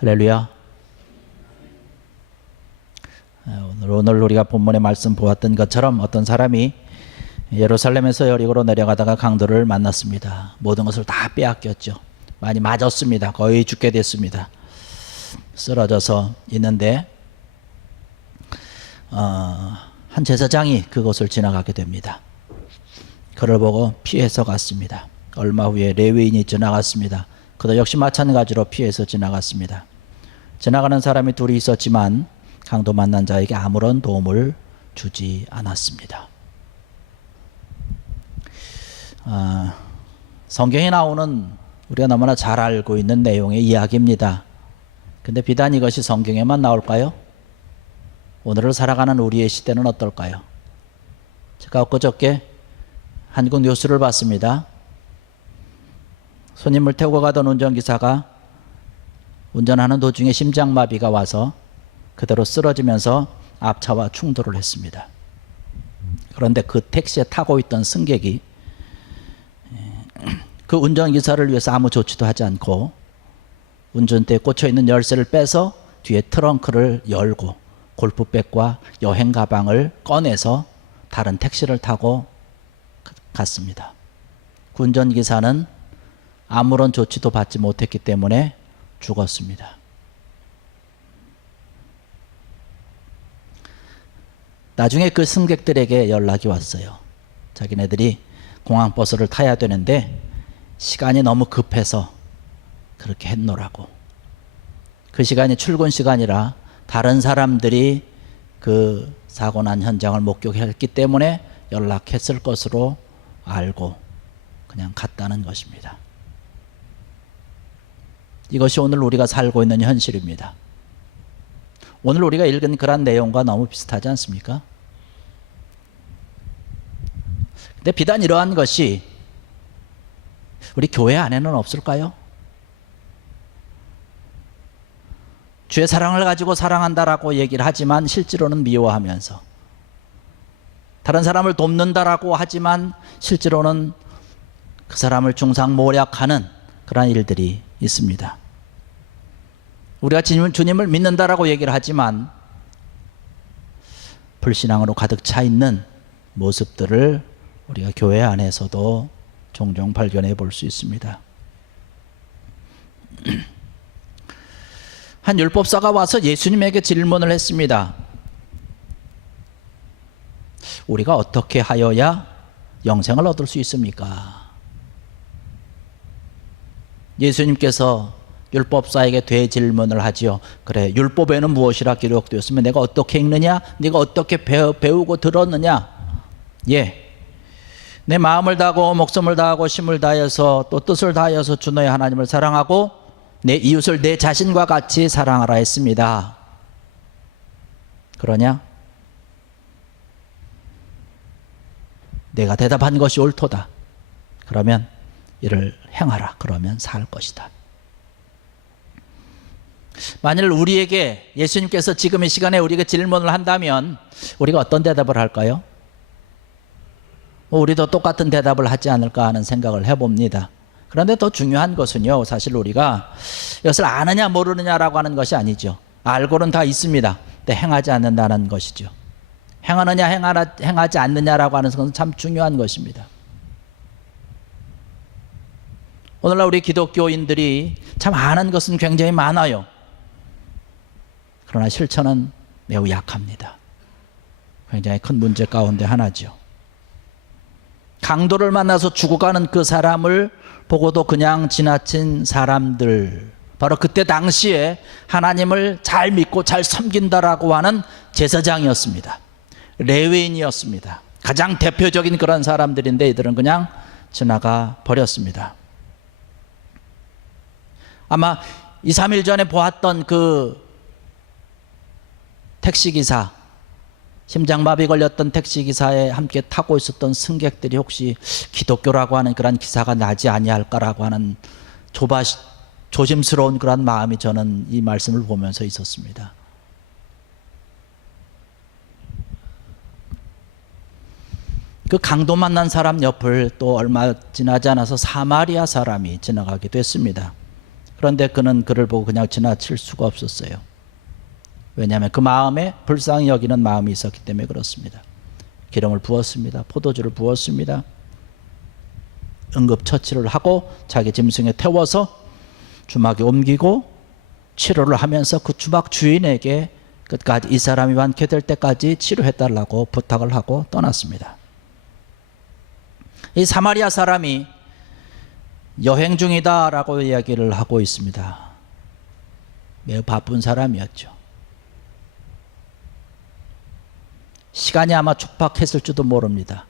할렐루야. 오늘 우리가 본문의 말씀 보았던 것처럼 어떤 사람이 예루살렘에서 여리고로 내려가다가 강도를 만났습니다. 모든 것을 다 빼앗겼죠. 많이 맞았습니다. 거의 죽게 됐습니다. 쓰러져서 있는데 한 제사장이 그곳을 지나가게 됩니다. 그를 보고 피해서 갔습니다. 얼마 후에 레위인이 지나갔습니다. 그도 역시 마찬가지로 피해서 지나갔습니다. 지나가는 사람이 둘이 있었지만 강도 만난 자에게 아무런 도움을 주지 않았습니다. 성경에 나오는 우리가 너무나 잘 알고 있는 내용의 이야기입니다. 근데 비단 이것이 성경에만 나올까요? 오늘을 살아가는 우리의 시대는 어떨까요? 제가 엊그저께 한국 뉴스를 봤습니다. 손님을 태우고 가던 운전기사가 운전하는 도중에 심장마비가 와서 그대로 쓰러지면서 앞차와 충돌을 했습니다. 그런데 그 택시에 타고 있던 승객이 그 운전기사를 위해서 아무 조치도 하지 않고 운전대에 꽂혀있는 열쇠를 빼서 뒤에 트렁크를 열고 골프백과 여행 가방을 꺼내서 다른 택시를 타고 갔습니다. 그 운전기사는 아무런 조치도 받지 못했기 때문에 죽었습니다. 나중에 그 승객들에게 연락이 왔어요. 자기네들이 공항버스를 타야 되는데 시간이 너무 급해서 그렇게 했노라고. 그 시간이 출근 시간이라 다른 사람들이 그 사고 난 현장을 목격했기 때문에 연락했을 것으로 알고 그냥 갔다는 것입니다. 이것이 오늘 우리가 살고 있는 현실입니다. 오늘 우리가 읽은 그런 내용과 너무 비슷하지 않습니까? 근데 비단 이러한 것이 우리 교회 안에는 없을까요? 주의 사랑을 가지고 사랑한다라고 얘기를 하지만 실제로는 미워하면서, 다른 사람을 돕는다라고 하지만 실제로는 그 사람을 중상모략하는 그런 일들이 있습니다. 우리가 주님을 믿는다라고 얘기를 하지만 불신앙으로 가득 차 있는 모습들을 우리가 교회 안에서도 종종 발견해 볼 수 있습니다. 한 율법사가 와서 예수님에게 질문을 했습니다. 우리가 어떻게 하여야 영생을 얻을 수 있습니까? 예수님께서 율법사에게 되질문을 하지요. 그래, 율법에는 무엇이라 기록되었으면 내가 어떻게 읽느냐? 네가 어떻게 배우고 들었느냐? 예, 내 마음을 다하고 목숨을 다하고 힘을 다해서 또 뜻을 다하여서 주 너의 하나님을 사랑하고 내 이웃을 내 자신과 같이 사랑하라 했습니다. 그러냐? 내가 대답한 것이 옳도다. 그러면 이를 행하라. 그러면 살 것이다. 만일 우리에게 예수님께서 지금 이 시간에 우리에게 질문을 한다면 우리가 어떤 대답을 할까요? 우리도 똑같은 대답을 하지 않을까 하는 생각을 해봅니다. 그런데 더 중요한 것은요, 사실 우리가 이것을 아느냐 모르느냐라고 하는 것이 아니죠. 알고는 다 있습니다. 근데 행하지 않는다는 것이죠. 행하느냐 행하지 않느냐라고 하는 것은 참 중요한 것입니다. 오늘날 우리 기독교인들이 참 아는 것은 굉장히 많아요. 그러나 실천은 매우 약합니다. 굉장히 큰 문제 가운데 하나죠. 강도를 만나서 죽어가는 그 사람을 보고도 그냥 지나친 사람들, 바로 그때 당시에 하나님을 잘 믿고 잘 섬긴다라고 하는 제사장이었습니다. 레위인이었습니다. 가장 대표적인 그런 사람들인데 이들은 그냥 지나가 버렸습니다. 아마 2, 3일 전에 보았던 그 택시기사, 심장마비 걸렸던 택시기사에 함께 타고 있었던 승객들이 혹시 기독교라고 하는 그런 기사가 나지 아니할까라고 하는 조심스러운 그런 마음이 저는 이 말씀을 보면서 있었습니다. 그 강도 만난 사람 옆을 또 얼마 지나지 않아서 사마리아 사람이 지나가기도 했습니다. 그런데 그는 그를 보고 그냥 지나칠 수가 없었어요. 왜냐하면 그 마음에 불쌍히 여기는 마음이 있었기 때문에 그렇습니다. 기름을 부었습니다. 포도주를 부었습니다. 응급처치를 하고 자기 짐승에 태워서 주막에 옮기고 치료를 하면서 그 주막 주인에게 끝까지 이 사람이 완쾌될 때까지 치료해달라고 부탁을 하고 떠났습니다. 이 사마리아 사람이 여행 중이다라고 이야기를 하고 있습니다. 매우 바쁜 사람이었죠. 시간이 아마 촉박했을지도 모릅니다.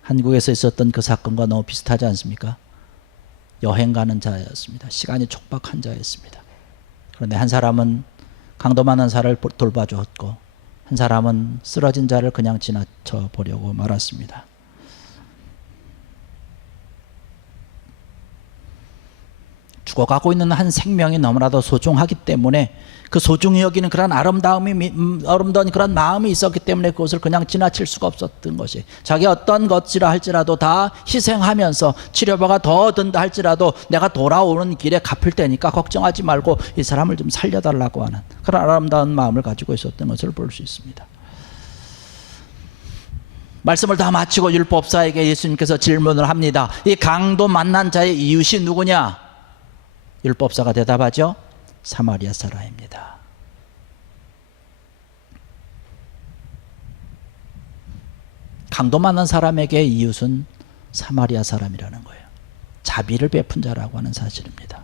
한국에서 있었던 그 사건과 너무 비슷하지 않습니까? 여행 가는 자였습니다. 시간이 촉박한 자였습니다. 그런데 한 사람은 강도 많은 사람을 돌봐주었고 한 사람은 쓰러진 자를 그냥 지나쳐 보려고 말았습니다. 죽어가고 있는 한 생명이 너무나도 소중하기 때문에 그 소중히 여기는 그런 아름다운 그런 마음이 있었기 때문에 그것을 그냥 지나칠 수가 없었던 것이, 자기 어떤 것이라 할지라도 다 희생하면서 치료비가 더 든다 할지라도 내가 돌아오는 길에 갚을 테니까 걱정하지 말고 이 사람을 좀 살려달라고 하는 그런 아름다운 마음을 가지고 있었던 것을 볼 수 있습니다. 말씀을 다 마치고 율법사에게 예수님께서 질문을 합니다. 이 강도 만난 자의 이웃이 누구냐? 율법사가 대답하죠. 사마리아 사람입니다. 강도 만난 사람에게 이웃은 사마리아 사람이라는 거예요. 자비를 베푼 자라고 하는 사실입니다.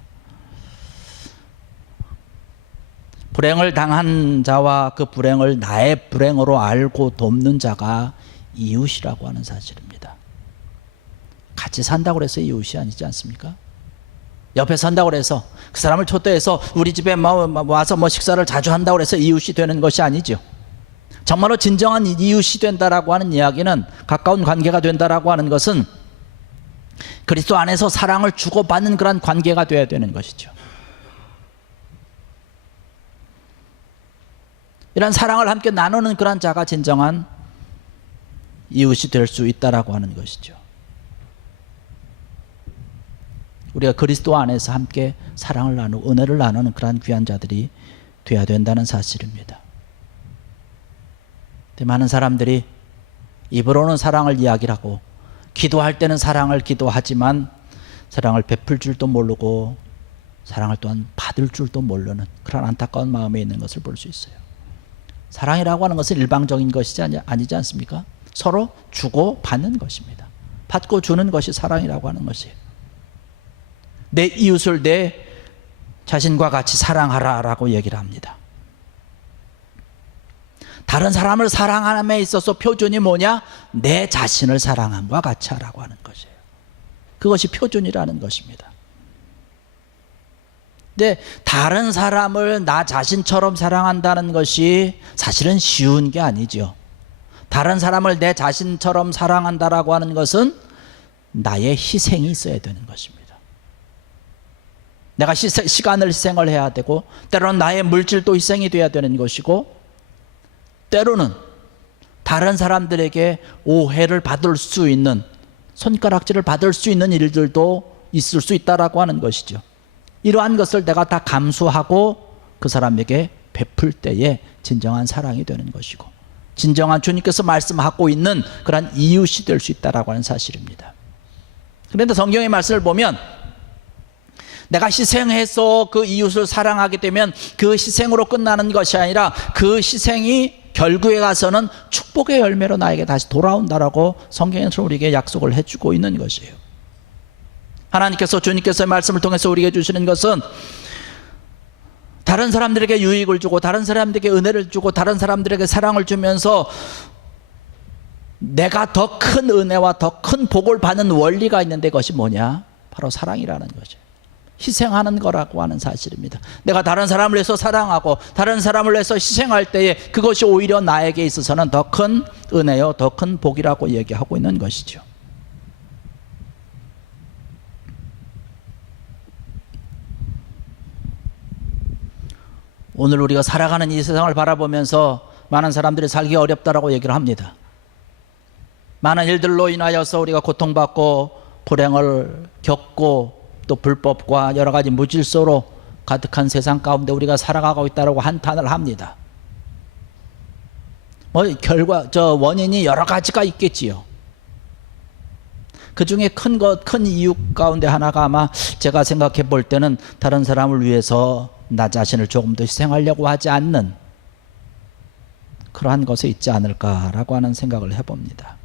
불행을 당한 자와 그 불행을 나의 불행으로 알고 돕는 자가 이웃이라고 하는 사실입니다. 같이 산다고 해서 이웃이 아니지 않습니까? 옆에 산다고 해서 그 사람을 초대해서 우리 집에 와서 식사를 자주 한다고 해서 이웃이 되는 것이 아니죠. 정말로 진정한 이웃이 된다라고 하는 이야기는, 가까운 관계가 된다라고 하는 것은 그리스도 안에서 사랑을 주고받는 그런 관계가 되어야 되는 것이죠. 이런 사랑을 함께 나누는 그런 자가 진정한 이웃이 될 수 있다라고 하는 것이죠. 우리가 그리스도 안에서 함께 사랑을 나누고 은혜를 나누는 그러한 귀한 자들이 되어야 된다는 사실입니다. 많은 사람들이 입으로는 사랑을 이야기를 하고 기도할 때는 사랑을 기도하지만 사랑을 베풀 줄도 모르고 사랑을 또한 받을 줄도 모르는 그런 안타까운 마음에 있는 것을 볼 수 있어요. 사랑이라고 하는 것은 일방적인 것이지 아니지 않습니까? 서로 주고 받는 것입니다. 받고 주는 것이 사랑이라고 하는 것이에요. 내 이웃을 내 자신과 같이 사랑하라라고 얘기를 합니다. 다른 사람을 사랑함에 있어서 표준이 뭐냐? 내 자신을 사랑함과 같이 하라고 하는 것이에요. 그것이 표준이라는 것입니다. 근데 다른 사람을 나 자신처럼 사랑한다는 것이 사실은 쉬운 게 아니죠. 다른 사람을 내 자신처럼 사랑한다라고 하는 것은 나의 희생이 있어야 되는 것입니다. 내가 시간을 희생을 해야 되고, 때로는 나의 물질도 희생이 돼야 되는 것이고, 때로는 다른 사람들에게 오해를 받을 수 있는, 손가락질을 받을 수 있는 일들도 있을 수 있다라고 하는 것이죠. 이러한 것을 내가 다 감수하고 그 사람에게 베풀 때에 진정한 사랑이 되는 것이고, 진정한 주님께서 말씀하고 있는 그런 이웃이 될 수 있다라고 하는 사실입니다. 그런데 성경의 말씀을 보면 내가 희생해서 그 이웃을 사랑하게 되면 그 희생으로 끝나는 것이 아니라 그 희생이 결국에 가서는 축복의 열매로 나에게 다시 돌아온다라고 성경에서 우리에게 약속을 해주고 있는 것이에요. 하나님께서, 주님께서의 말씀을 통해서 우리에게 주시는 것은 다른 사람들에게 유익을 주고 다른 사람들에게 은혜를 주고 다른 사람들에게 사랑을 주면서 내가 더 큰 은혜와 더 큰 복을 받는 원리가 있는데, 그것이 뭐냐? 바로 사랑이라는 거죠. 희생하는 거라고 하는 사실입니다. 내가 다른 사람을 위해서 사랑하고 다른 사람을 위해서 희생할 때에 그것이 오히려 나에게 있어서는 더 큰 은혜요, 더 큰 복이라고 얘기하고 있는 것이죠. 오늘 우리가 살아가는 이 세상을 바라보면서 많은 사람들이 살기 어렵다라고 얘기를 합니다. 많은 일들로 인하여서 우리가 고통받고 불행을 겪고 또 불법과 여러 가지 무질서로 가득한 세상 가운데 우리가 살아가고 있다고 한탄을 합니다. 원인이 여러 가지가 있겠지요. 그 중에 큰 이유 가운데 하나가 아마 제가 생각해 볼 때는 다른 사람을 위해서 나 자신을 조금 더 희생하려고 하지 않는 그러한 것에 있지 않을까라고 하는 생각을 해봅니다.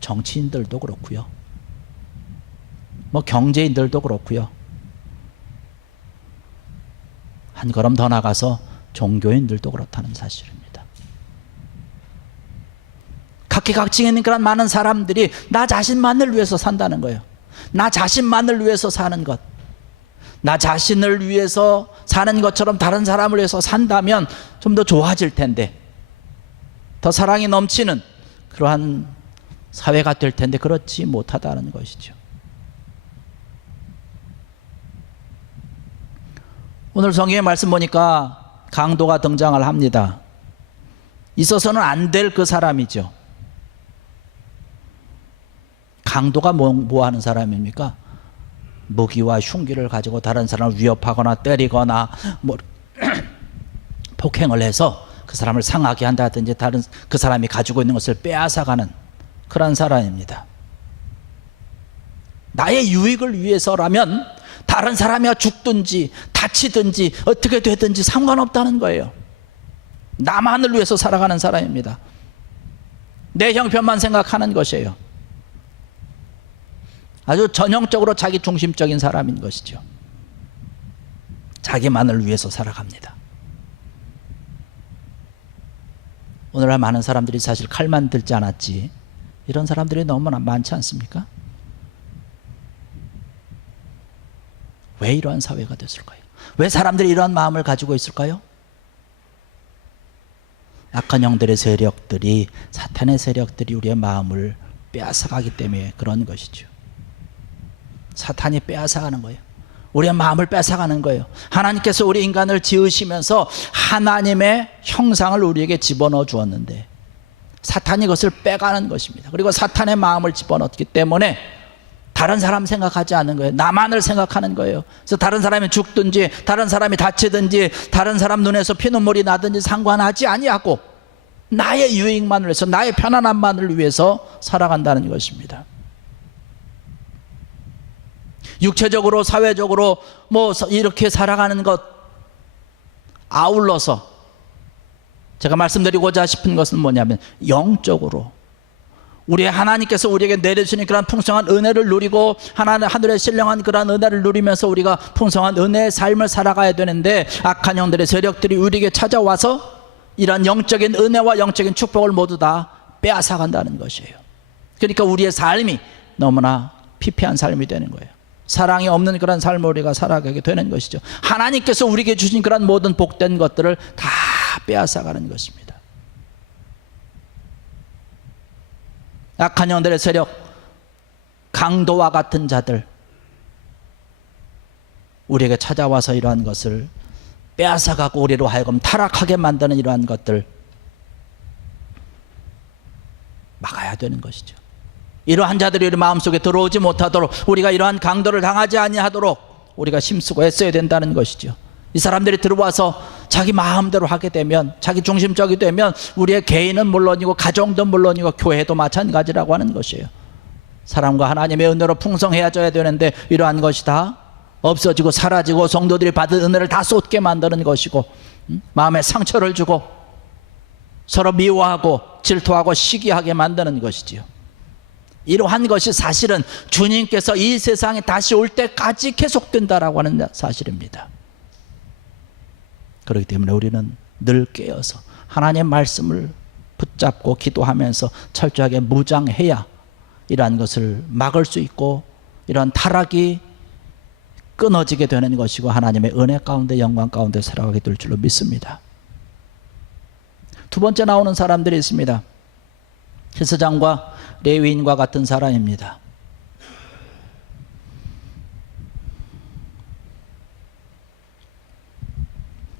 정치인들도 그렇고요. 경제인들도 그렇고요. 한 걸음 더 나가서 종교인들도 그렇다는 사실입니다. 각기각층에 있는 그런 많은 사람들이 나 자신만을 위해서 산다는 거예요. 나 자신만을 위해서 사는 것. 나 자신을 위해서 사는 것처럼 다른 사람을 위해서 산다면 좀 더 좋아질 텐데, 더 사랑이 넘치는 그러한 사회가 될 텐데 그렇지 못하다는 것이죠. 오늘 성경의 말씀 보니까 강도가 등장을 합니다. 있어서는 안 될 그 사람이죠. 강도가 뭐 하는 사람입니까? 무기와 흉기를 가지고 다른 사람을 위협하거나 때리거나 폭행을 해서 그 사람을 상하게 한다든지 다른 그 사람이 가지고 있는 것을 빼앗아가는 그런 사람입니다. 나의 유익을 위해서라면 다른 사람이 죽든지 다치든지 어떻게 되든지 상관없다는 거예요. 나만을 위해서 살아가는 사람입니다. 내 형편만 생각하는 것이에요. 아주 전형적으로 자기 중심적인 사람인 것이죠. 자기만을 위해서 살아갑니다. 오늘날 많은 사람들이 사실 칼만 들지 않았지 이런 사람들이 너무나 많지 않습니까? 왜 이러한 사회가 됐을까요? 왜 사람들이 이러한 마음을 가지고 있을까요? 악한 영들의 세력들이, 사탄의 세력들이 우리의 마음을 빼앗아가기 때문에 그런 것이죠. 사탄이 빼앗아가는 거예요. 우리의 마음을 뺏어가는 거예요. 하나님께서 우리 인간을 지으시면서 하나님의 형상을 우리에게 집어넣어 주었는데 사탄이 그것을 빼가는 것입니다. 그리고 사탄의 마음을 집어넣기 때문에 다른 사람 생각하지 않는 거예요. 나만을 생각하는 거예요. 그래서 다른 사람이 죽든지 다른 사람이 다치든지 다른 사람 눈에서 피눈물이 나든지 상관하지 아니하고 나의 유익만을 위해서, 나의 편안함만을 위해서 살아간다는 것입니다. 육체적으로 사회적으로 이렇게 살아가는 것 아울러서 제가 말씀드리고자 싶은 것은 뭐냐면 영적으로 우리 하나님께서 우리에게 내려주신 그런 풍성한 은혜를 누리고 하늘의 신령한 그런 은혜를 누리면서 우리가 풍성한 은혜의 삶을 살아가야 되는데 악한 영들의 세력들이 우리에게 찾아와서 이런 영적인 은혜와 영적인 축복을 모두 다 빼앗아간다는 것이에요. 그러니까 우리의 삶이 너무나 피폐한 삶이 되는 거예요. 사랑이 없는 그런 삶을 우리가 살아가게 되는 것이죠. 하나님께서 우리에게 주신 그런 모든 복된 것들을 다 빼앗아가는 것입니다. 악한 영들의 세력, 강도와 같은 자들 우리에게 찾아와서 이러한 것을 빼앗아가고 우리로 하여금 타락하게 만드는 이러한 것들 막아야 되는 것이죠. 이러한 자들이 우리 마음속에 들어오지 못하도록 우리가 이러한 강도를 당하지 아니하도록 우리가 힘쓰고 애써야 된다는 것이죠. 이 사람들이 들어와서 자기 마음대로 하게 되면, 자기 중심적이 되면 우리의 개인은 물론이고 가정도 물론이고 교회도 마찬가지라고 하는 것이에요. 사람과 하나님의 은혜로 풍성해져야 되는데 이러한 것이 다 없어지고 사라지고 성도들이 받은 은혜를 다 쏟게 만드는 것이고 마음에 상처를 주고 서로 미워하고 질투하고 시기하게 만드는 것이지요. 이러한 것이 사실은 주님께서 이 세상에 다시 올 때까지 계속된다라고 하는 사실입니다. 그렇기 때문에 우리는 늘 깨어서 하나님의 말씀을 붙잡고 기도하면서 철저하게 무장해야 이러한 것을 막을 수 있고 이러한 타락이 끊어지게 되는 것이고 하나님의 은혜 가운데 영광 가운데 살아가게 될 줄로 믿습니다. 두 번째 나오는 사람들이 있습니다. 제사장과 레위인과 같은 사람입니다.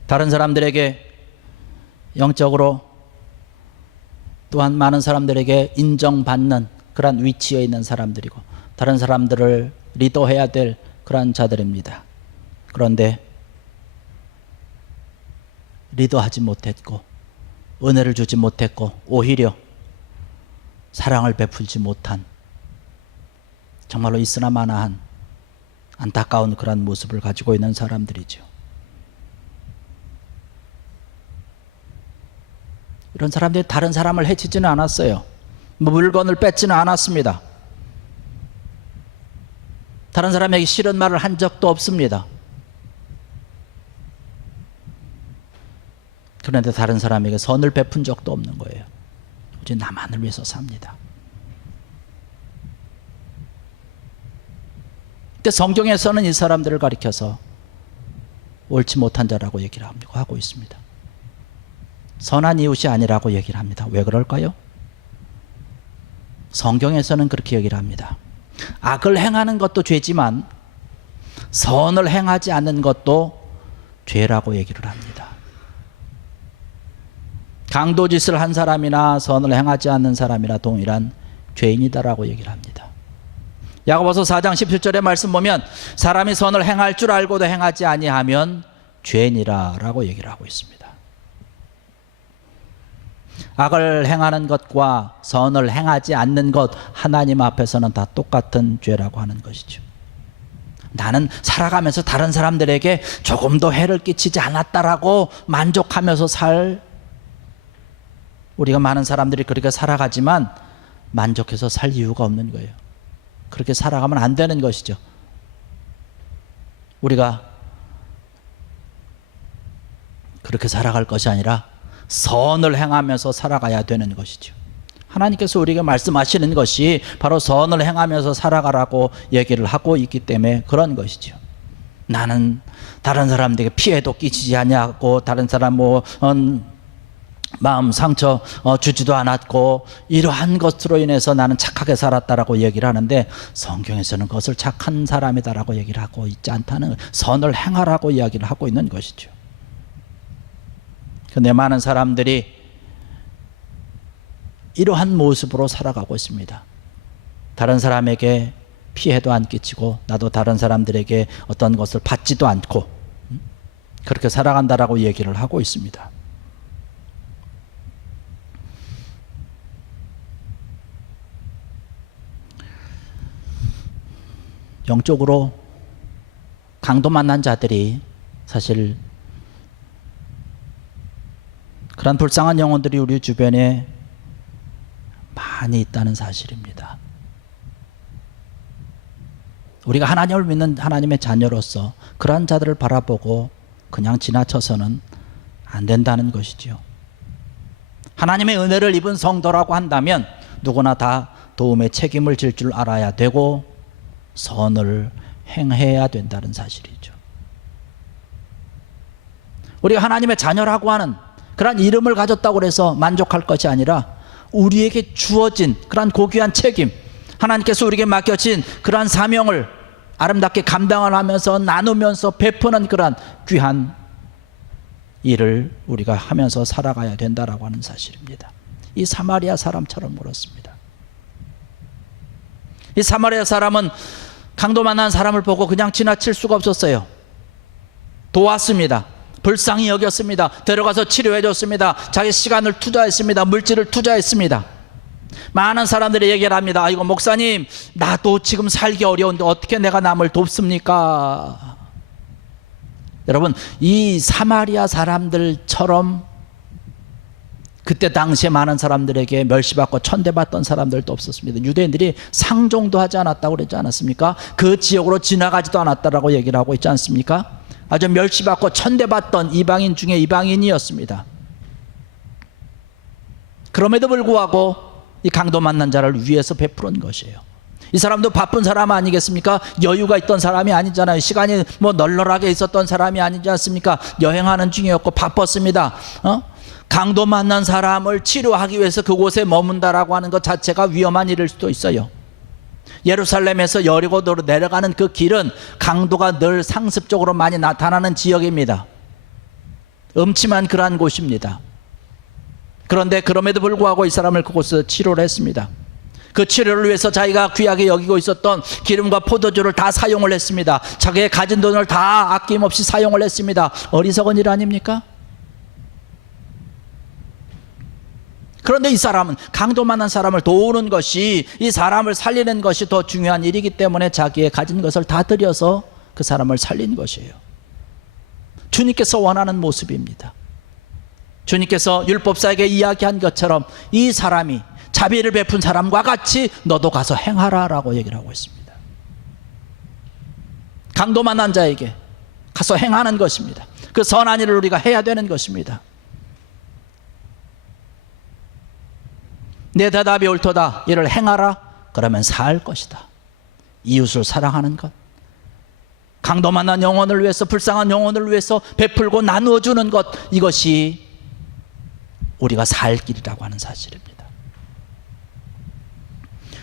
다른 사람들에게 영적으로 또한 많은 사람들에게 인정받는 그런 위치에 있는 사람들이고 다른 사람들을 리더해야 될 그러한 자들입니다. 그런데 리더하지 못했고 은혜를 주지 못했고 오히려 사랑을 베풀지 못한 정말로 있으나 마나한 안타까운 그런 모습을 가지고 있는 사람들이죠. 이런 사람들이 다른 사람을 해치지는 않았어요. 물건을 뺏지는 않았습니다. 다른 사람에게 싫은 말을 한 적도 없습니다. 그런데 다른 사람에게 선을 베푼 적도 없는 거예요. 오직 나만을 위해서 삽니다. 근데 성경에서는 이 사람들을 가리켜서 옳지 못한 자라고 얘기를 하고 있습니다. 선한 이웃이 아니라고 얘기를 합니다. 왜 그럴까요? 성경에서는 그렇게 얘기를 합니다. 악을 행하는 것도 죄지만 선을 행하지 않는 것도 죄라고 얘기를 합니다. 강도짓을 한 사람이나 선을 행하지 않는 사람이나 동일한 죄인이다라고 얘기를 합니다. 야고보서 4장 17절의 말씀 보면 사람이 선을 행할 줄 알고도 행하지 아니하면 죄인이라라고 얘기를 하고 있습니다. 악을 행하는 것과 선을 행하지 않는 것 하나님 앞에서는 다 똑같은 죄라고 하는 것이죠. 나는 살아가면서 다른 사람들에게 조금도 해를 끼치지 않았다라고 만족하면서 우리가 많은 사람들이 그렇게 살아가지만 만족해서 살 이유가 없는 거예요. 그렇게 살아가면 안 되는 것이죠. 우리가 그렇게 살아갈 것이 아니라 선을 행하면서 살아가야 되는 것이죠. 하나님께서 우리에게 말씀하시는 것이 바로 선을 행하면서 살아가라고 얘기를 하고 있기 때문에 그런 것이죠. 나는 다른 사람들에게 피해도 끼치지 않냐고 다른 사람 마음 상처 주지도 않았고 이러한 것으로 인해서 나는 착하게 살았다라고 얘기를 하는데 성경에서는 그것을 착한 사람이다라고 얘기를 하고 있지 않다는 선을 행하라고 이야기를 하고 있는 것이죠. 근데 많은 사람들이 이러한 모습으로 살아가고 있습니다. 다른 사람에게 피해도 안 끼치고 나도 다른 사람들에게 어떤 것을 받지도 않고 그렇게 살아간다라고 얘기를 하고 있습니다. 영적으로 강도 만난 자들이 사실 그런 불쌍한 영혼들이 우리 주변에 많이 있다는 사실입니다. 우리가 하나님을 믿는 하나님의 자녀로서 그런 자들을 바라보고 그냥 지나쳐서는 안 된다는 것이죠. 하나님의 은혜를 입은 성도라고 한다면 누구나 다 도움의 책임을 질 줄 알아야 되고 선을 행해야 된다는 사실이죠. 우리가 하나님의 자녀라고 하는 그런 이름을 가졌다고 해서 만족할 것이 아니라 우리에게 주어진 그런 고귀한 책임, 하나님께서 우리에게 맡겨진 그러한 사명을 아름답게 감당을 하면서 나누면서 베푸는 그러한 귀한 일을 우리가 하면서 살아가야 된다라고 하는 사실입니다. 이 사마리아 사람처럼 물었습니다. 이 사마리아 사람은 강도 만난 사람을 보고 그냥 지나칠 수가 없었어요. 도왔습니다. 불쌍히 여겼습니다. 데려가서 치료해 줬습니다. 자기 시간을 투자했습니다. 물질을 투자했습니다. 많은 사람들이 얘기를 합니다. 아이고 목사님, 나도 지금 살기 어려운데 어떻게 내가 남을 돕습니까? 여러분, 이 사마리아 사람들처럼 그때 당시에 많은 사람들에게 멸시받고 천대받던 사람들도 없었습니다. 유대인들이 상종도 하지 않았다고 그러지 않았습니까? 그 지역으로 지나가지도 않았다라고 얘기를 하고 있지 않습니까? 아주 멸시받고 천대받던 이방인 중에 이방인이었습니다. 그럼에도 불구하고 이 강도 만난 자를 위해서 베푸는 것이에요. 이 사람도 바쁜 사람 아니겠습니까? 여유가 있던 사람이 아니잖아요. 시간이 널널하게 있었던 사람이 아니지 않습니까? 여행하는 중이었고 바빴습니다. 강도 만난 사람을 치료하기 위해서 그곳에 머문다라고 하는 것 자체가 위험한 일일 수도 있어요. 예루살렘에서 여리고도로 내려가는 그 길은 강도가 늘 상습적으로 많이 나타나는 지역입니다. 음침한 그러한 곳입니다. 그런데 그럼에도 불구하고 이 사람을 그곳에서 치료를 했습니다. 그 치료를 위해서 자기가 귀하게 여기고 있었던 기름과 포도주를 다 사용을 했습니다. 자기의 가진 돈을 다 아낌없이 사용을 했습니다. 어리석은 일 아닙니까? 그런데 이 사람은 강도 만난 사람을 도우는 것이, 이 사람을 살리는 것이 더 중요한 일이기 때문에 자기의 가진 것을 다 들여서 그 사람을 살린 것이에요. 주님께서 원하는 모습입니다. 주님께서 율법사에게 이야기한 것처럼 이 사람이 자비를 베푼 사람과 같이 너도 가서 행하라 라고 얘기를 하고 있습니다. 강도 만난 자에게 가서 행하는 것입니다. 그 선한 일을 우리가 해야 되는 것입니다. 내 대답이 옳도다. 이를 행하라. 그러면 살 것이다. 이웃을 사랑하는 것, 강도 만난 영혼을 위해서, 불쌍한 영혼을 위해서 베풀고 나누어 주는 것, 이것이 우리가 살 길이라고 하는 사실입니다.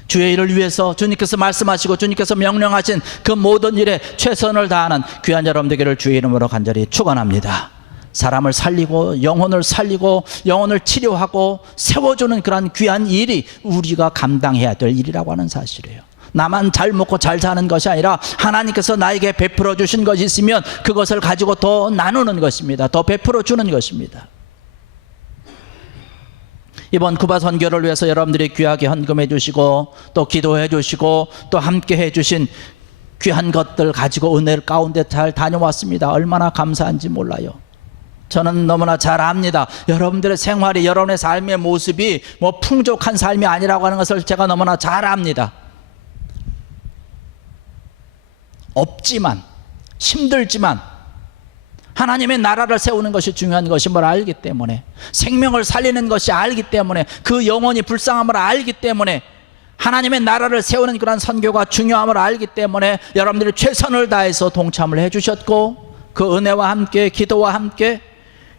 주의 일을 위해서 주님께서 말씀하시고 주님께서 명령하신 그 모든 일에 최선을 다하는 귀한 여러분 되기를 주의 이름으로 간절히 축원합니다. 사람을 살리고 영혼을 살리고 영혼을 치료하고 세워주는 그런 귀한 일이 우리가 감당해야 될 일이라고 하는 사실이에요. 나만 잘 먹고 잘 사는 것이 아니라 하나님께서 나에게 베풀어 주신 것이 있으면 그것을 가지고 더 나누는 것입니다. 더 베풀어 주는 것입니다. 이번 쿠바 선교를 위해서 여러분들이 귀하게 헌금해 주시고 또 기도해 주시고 또 함께 해 주신 귀한 것들 가지고 은혜 가운데 잘 다녀왔습니다. 얼마나 감사한지 몰라요. 저는 너무나 잘 압니다. 여러분들의 생활이, 여러분의 삶의 모습이 뭐 풍족한 삶이 아니라고 하는 것을 제가 너무나 잘 압니다. 없지만, 힘들지만 하나님의 나라를 세우는 것이 중요한 것임을 알기 때문에, 생명을 살리는 것이 알기 때문에, 그 영혼이 불쌍함을 알기 때문에, 하나님의 나라를 세우는 그런 선교가 중요함을 알기 때문에 여러분들이 최선을 다해서 동참을 해주셨고, 그 은혜와 함께 기도와 함께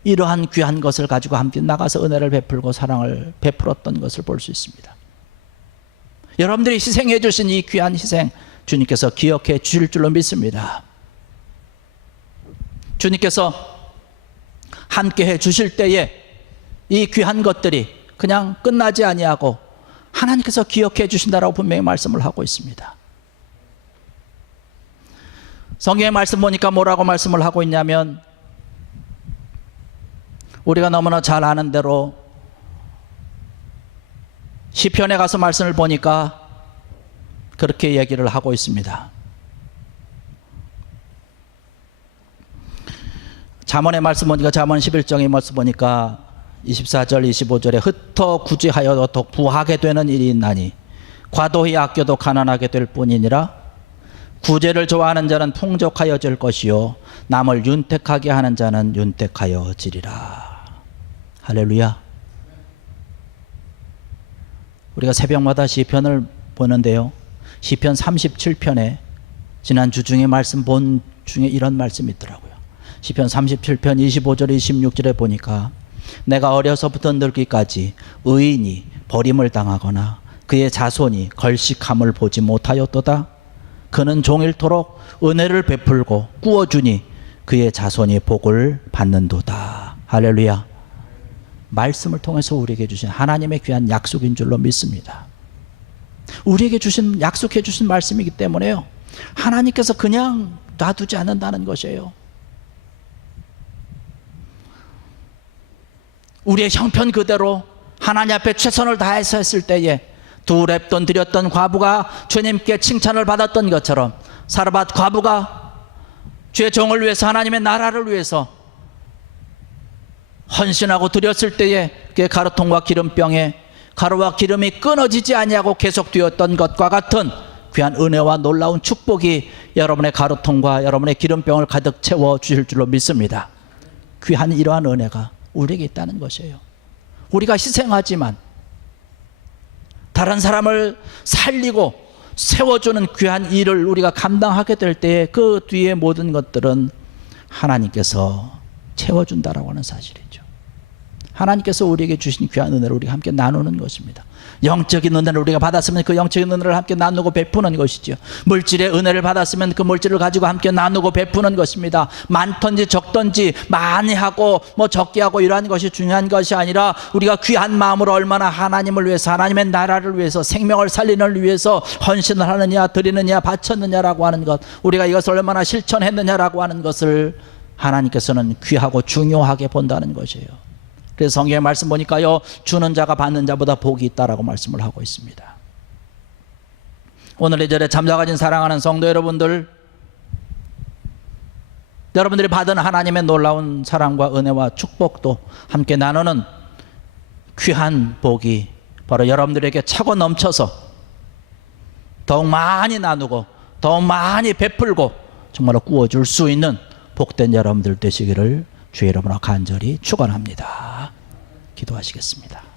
이러한 귀한 것을 가지고 함께 나가서 은혜를 베풀고 사랑을 베풀었던 것을 볼 수 있습니다. 여러분들이 희생해 주신 이 귀한 희생 주님께서 기억해 주실 줄로 믿습니다. 주님께서 함께 해 주실 때에 이 귀한 것들이 그냥 끝나지 아니하고 하나님께서 기억해 주신다라고 분명히 말씀을 하고 있습니다. 성경의 말씀 보니까 뭐라고 말씀을 하고 있냐면, 우리가 너무나 잘 아는 대로 시편에 가서 말씀을 보니까 그렇게 얘기를 하고 있습니다. 잠언의 말씀 보니까, 잠언 11장의 말씀 보니까 24절 25절에 흩어 구제하여도 부하게 되는 일이 있나니 과도히 아껴도 가난하게 될 뿐이니라. 구제를 좋아하는 자는 풍족하여질 것이요 남을 윤택하게 하는 자는 윤택하여지리라. 할렐루야. 우리가 새벽마다 시편을 보는데요, 시편 37편에 지난주 중에 말씀 본 중에 이런 말씀이 있더라고요. 시편 37편 25절 26절에 보니까 내가 어려서부터 늙기까지 의인이 버림을 당하거나 그의 자손이 걸식함을 보지 못하였도다. 그는 종일토록 은혜를 베풀고 꾸어주니 그의 자손이 복을 받는도다. 할렐루야. 말씀을 통해서 우리에게 주신 하나님의 귀한 약속인 줄로 믿습니다. 우리에게 주신, 약속해 주신 말씀이기 때문에요, 하나님께서 그냥 놔두지 않는다는 것이에요. 우리의 형편 그대로 하나님 앞에 최선을 다해서 했을 때에 두 렙돈 드렸던 과부가 주님께 칭찬을 받았던 것처럼, 사르밧 과부가 주의 종을 위해서, 하나님의 나라를 위해서 헌신하고 드렸을 때에 그의 가루통과 기름병에 가루와 기름이 끊어지지 아니하고 계속 되었던 것과 같은 귀한 은혜와 놀라운 축복이 여러분의 가루통과 여러분의 기름병을 가득 채워 주실 줄로 믿습니다. 귀한 이러한 은혜가 우리에게 있다는 것이에요. 우리가 희생하지만 다른 사람을 살리고 세워주는 귀한 일을 우리가 감당하게 될 때에 그 뒤에 모든 것들은 하나님께서 채워준다라고 하는 사실이죠. 하나님께서 우리에게 주신 귀한 은혜를 우리가 함께 나누는 것입니다. 영적인 은혜를 우리가 받았으면 그 영적인 은혜를 함께 나누고 베푸는 것이죠. 물질의 은혜를 받았으면 그 물질을 가지고 함께 나누고 베푸는 것입니다. 많든지 적든지 많이 하고 뭐 적게 하고 이러한 것이 중요한 것이 아니라 우리가 귀한 마음으로 얼마나 하나님을 위해서, 하나님의 나라를 위해서, 생명을 살리는 위해서 헌신을 하느냐, 드리느냐, 바쳤느냐라고 하는 것, 우리가 이것을 얼마나 실천했느냐라고 하는 것을 하나님께서는 귀하고 중요하게 본다는 것이에요. 그래서 성경의 말씀 보니까요, 주는 자가 받는 자보다 복이 있다라고 말씀을 하고 있습니다. 오늘 이 절에 잠자가진 사랑하는 성도 여러분들, 여러분들이 받은 하나님의 놀라운 사랑과 은혜와 축복도 함께 나누는 귀한 복이 바로 여러분들에게 차고 넘쳐서 더욱 많이 나누고 더욱 많이 베풀고 정말로 구워줄 수 있는 복된 여러분들 되시기를 주의 이름으로 간절히 축원합니다. 기도하시겠습니다.